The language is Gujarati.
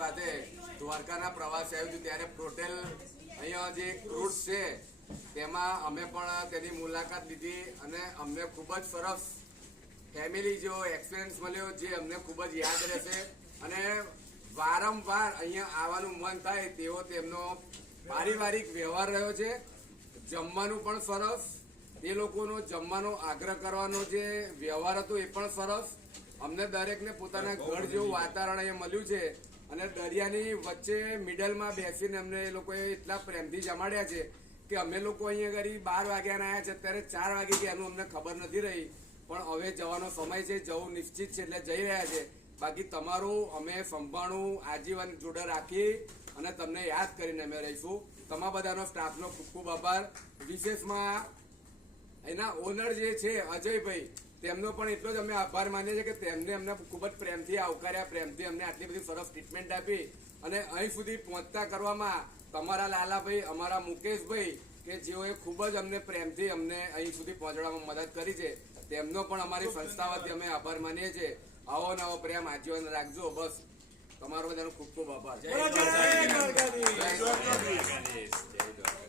સાથે દ્વારકાના પ્રવાસે આવ્યું હતું ત્યારે હોટેલ અહીંયા જે ક્રૂઝ છે તેમાં અમે પણ તેની મુલાકાત લીધી અને અમને ખૂબ જ સરસ ફેમિલી જેવો એક્સપિરિયન્સ મળ્યો જે અમને ખૂબ જ યાદ રહેશે અને વારંવાર અહીંયા આવવાનું મન થાય તેવો તેમનો પારિવારિક વ્યવહાર રહ્યો છે. જમવાનું પણ સરસ, એ લોકોનો જમવાનો આગ્રહ કરવાનો જે વ્યવહાર હતો એ પણ સરસ. અમને દરેકને પોતાના ઘર જેવું વાતાવરણ અહીંયા મળ્યું છે અને દરિયાની વચ્ચે મિડલમાં બેસીને અમને એ લોકોએ એટલા પ્રેમથી જમાડ્યા છે કે અમે લોકો અહીંયા આગળ 12 વાગ્યાના આવ્યા છે, અત્યારે 4 વાગી ગયા એનું અમને ખબર નથી રહી. પણ હવે જવાનો સમય છે, જવું નિશ્ચિત છે એટલે જઈ રહ્યા છે. બાકી તમારું અમે સંભાળવું આજીવન જોડે રાખી અને તમને યાદ કરીને અમે રહીશું. તમારા બધાનો સ્ટાફનો ખૂબ ખૂબ આભાર. વિશેષમાં એના ઓનર જે છે અજયભાઈ, તેમનો પણ એટલો જ અમે આભાર માનીએ છીએ કે તેમને અમને ખૂબ જ પ્રેમથી આવકાર્યા, પ્રેમથી અમને આટલી બધી સરસ ટ્રીટમેન્ટ આપી અને અહીં સુધી પહોંચતા કરવામાં તમારા લાલાભાઈ, અમારા મુકેશભાઈ કે જેઓએ ખૂબ જ અમને પ્રેમથી અમને અહીં સુધી પહોંચવામાં મદદ કરી છે, તેમનો પણ અમારી સંસ્થા વતી અમે આભાર માનીએ છીએ. આવો નવો પ્રેમ આજીવન રાખજો. બસ તમારો બધાનો ખૂબ ખૂબ આભાર. જય દ્વારકાધીશ.